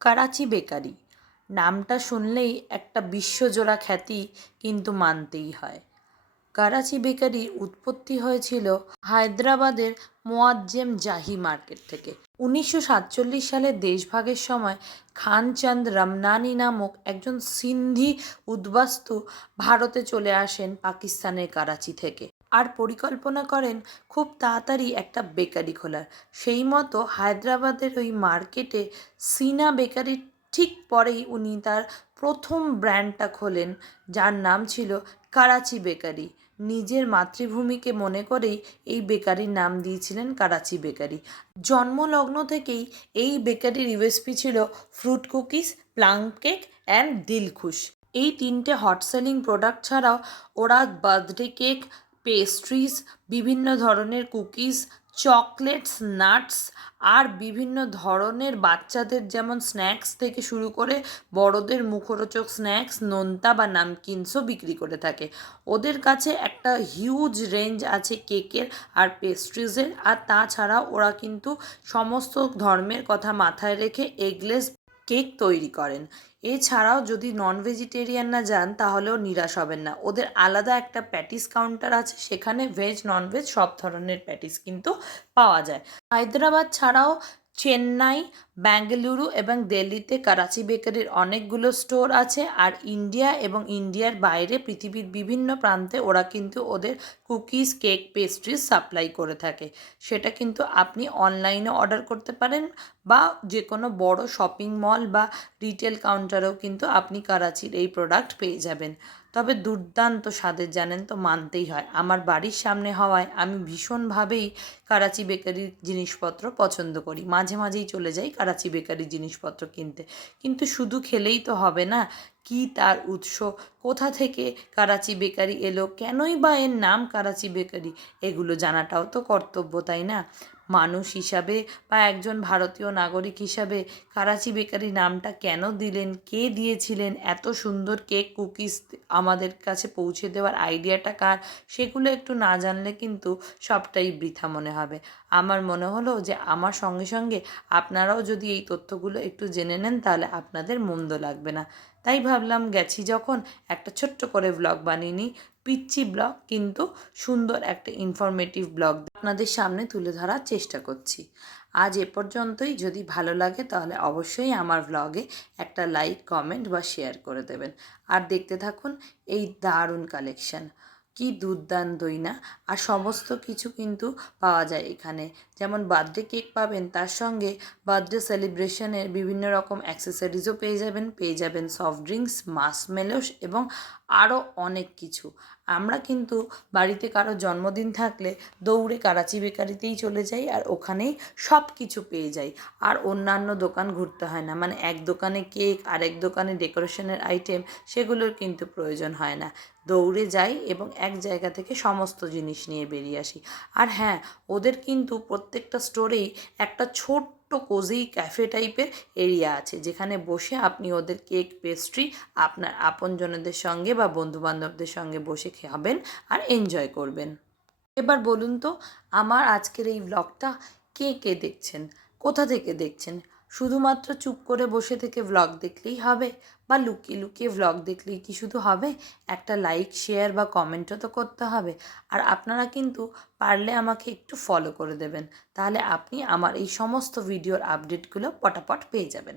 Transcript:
Karachi bakery নামটা শুনলেই একটা বিশ্বজোড়া খ্যাতি কিন্তু মানতেই হয়। করাচি বেকারির উৎপত্তি হয়েছিল হায়দ্রাবাদের মোয়াজ্জেম জাহি মার্কেট থেকে। 1947 সালে দেশভাগের সময় খানচাঁদ রমনানি নামক একজন সিন্ধি উদ্বাস্তু ভারতে চলে আসেন পাকিস্তানের করাচি থেকে, আর পরিকল্পনা করেন খুব তাড়াতাড়ি একটা বেকারি খোলার। সেই মতো হায়দ্রাবাদের ওই মার্কেটে সিনা বেকারির ঠিক পরেই উনি তার প্রথম ব্র্যান্ডটা খোলেন, যার নাম ছিল করাচি বেকারি। নিজের মাতৃভূমিকে মনে করেই এই বেকারির নাম দিয়েছিলেন করাচি বেকারি। জন্মলগ্ন থেকেই এই বেকারির ইউএসপি ছিল fruit cookies, plum cake and Dilkhush. এই তিনটে হট সেলিং প্রোডাক্ট ছাড়াও ওরা বার্থডে কেক, পেস্ট্রিজ, বিভিন্ন ধরনের কুকিজ, চকলেটস, নাটস আর বিভিন্ন ধরনের বাচ্চাদের যেমন স্ন্যাক্স থেকে শুরু করে বড়দের মুখরোচক স্ন্যাক্স, নোনতা বা নামকিনসও বিক্রি করে থাকে। ওদের কাছে একটা হিউজ রেঞ্জ আছে কেকের আর পেস্ট্রিজের। আর তাছাড়াও ওরা কিন্তু সমস্ত ধর্মের কথা মাথায় রেখে এগলেস কেক তৈরি করেন। এছাড়াও যদি নন ভেজিটেরিয়ানরা যান তাহলেও নিরাশ হবেন না, ওদের আলাদা একটা প্যাটিস কাউন্টার আছে, সেখানে ভেজ নন ভেজ সব ধরনের প্যাটিস কিন্তু পাওয়া যায়। হায়দ্রাবাদ ছাড়াও চেন্নাই, বেঙ্গালুরু এবং দিল্লিতে করাচি বেকারির অনেকগুলো স্টোর আছে। আর ইন্ডিয়া এবং ইন্ডিয়ার বাইরে পৃথিবীর বিভিন্ন প্রান্তে ওরা কিন্তু ওদের কুকিজ, কেক, পেস্ট্রিজ সাপ্লাই করে থাকে। সেটা কিন্তু আপনি অনলাইনে অর্ডার করতে পারেন বা যে কোনো বড় শপিং মল বা রিটেল কাউন্টারেও কিন্তু আপনি করাচির এই প্রোডাক্ট পেয়ে যাবেন। তবে দুর্দান্ত স্বাদের, জানেন তো, মানতেই হয়। আমার বাড়ির সামনে হওয়ায় আমি ভীষণভাবেই করাচি বেকারির জিনিসপত্র পছন্দ করি। মাঝে মাঝেই চলে যাই করাচি বেকারির জিনিসপত্র কিনতে। কিন্তু শুধু খেলেই তো হবে না, কী তার উৎস, কোথা থেকে করাচি বেকারি এলো, কেনই বা এর নাম করাচি বেকারি, এগুলো জানাটাও তো কর্তব্য, তাই না? মানুষ হিসাবে বা একজন ভারতীয় নাগরিক হিসাবে করাচি বেকারি নামটা কেন দিলেন, কে দিয়েছিলেন, এত সুন্দর কেক কুকিজ আমাদের কাছে পৌঁছে দেওয়ার আইডিয়াটা কার, সেগুলো একটু না জানলে কিন্তু সবটাই বৃথা মনে হবে। আমার মনে হলো যে আমার সঙ্গে সঙ্গে আপনারাও যদি এই তথ্যগুলো একটু জেনে নেন তাহলে আপনাদের মন্দ লাগবে না। তাই ভাবলাম গেছি যখন একটা ছোট্ট করে ব্লগ বানিয়ে নিই। পিচ্চি ব্লগ, কিন্তু সুন্দর একটা ইনফরমেটিভ ব্লগ আপনাদের সামনে তুলে ধরার চেষ্টা করছি। আজ এ পর্যন্তই। যদি ভালো লাগে তাহলে অবশ্যই আমার ব্লগে একটা লাইক, কমেন্ট বা শেয়ার করে দেবেন। আর দেখতে থাকুন এই দারুণ কালেকশন। কি দুর্দান্তই না! আর সমস্ত কিছু কিন্তু পাওয়া যায় এখানে। যেমন বার্থডে কেক পাবেন, তার সঙ্গে বার্থডে সেলিব্রেশনের বিভিন্ন রকম অ্যাক্সেসরিজও পেয়ে যাবেন সফট ড্রিঙ্কস, মার্শমেলোস এবং আরও অনেক কিছু। আমরা কিন্তু বাড়িতে কারো জন্মদিন থাকলে দৌড়ে করাচি বেকারিতেই চলে যাই আর ওখানেই সব কিছু পেয়ে যাই। আর অন্যান্য দোকান ঘুরতে হয় না, মানে এক দোকানে কেক আর এক দোকানে ডেকোরেশনের আইটেম, সেগুলোর কিন্তু প্রয়োজন হয় না। দৌড়ে যাই এবং এক জায়গা থেকে সমস্ত জিনিস নিয়ে বেরিয়ে আসি। আর হ্যাঁ, ওদের কিন্তু প্রত্যেকটা স্টোরেই একটা ছোট্ট কোজি ক্যাফে টাইপের এরিয়া আছে, যেখানে বসে আপনি ওদের কেক, পেস্ট্রি আপনার আপনজনদের সঙ্গে বা বন্ধুবান্ধবদের সঙ্গে বসে খাবেন আর এনজয় করবেন। এবার বলুন তো, আমার আজকের এই ব্লগটা কে কে দেখছেন, কোথা থেকে দেখছেন? শুধুমাত্র চুপ করে বসে থেকে ব্লগ দেখলেই হবে, বা লুকিয়ে লুকিয়ে ব্লগ দেখলেই কি শুধু হবে? একটা লাইক, শেয়ার বা কমেন্টও তো করতে হবে। আর আপনারা কিন্তু পারলে আমাকে একটু ফলো করে দেবেন, তাহলে আপনি আমার এই সমস্ত ভিডিওর আপডেটগুলো পটাপট পেয়ে যাবেন।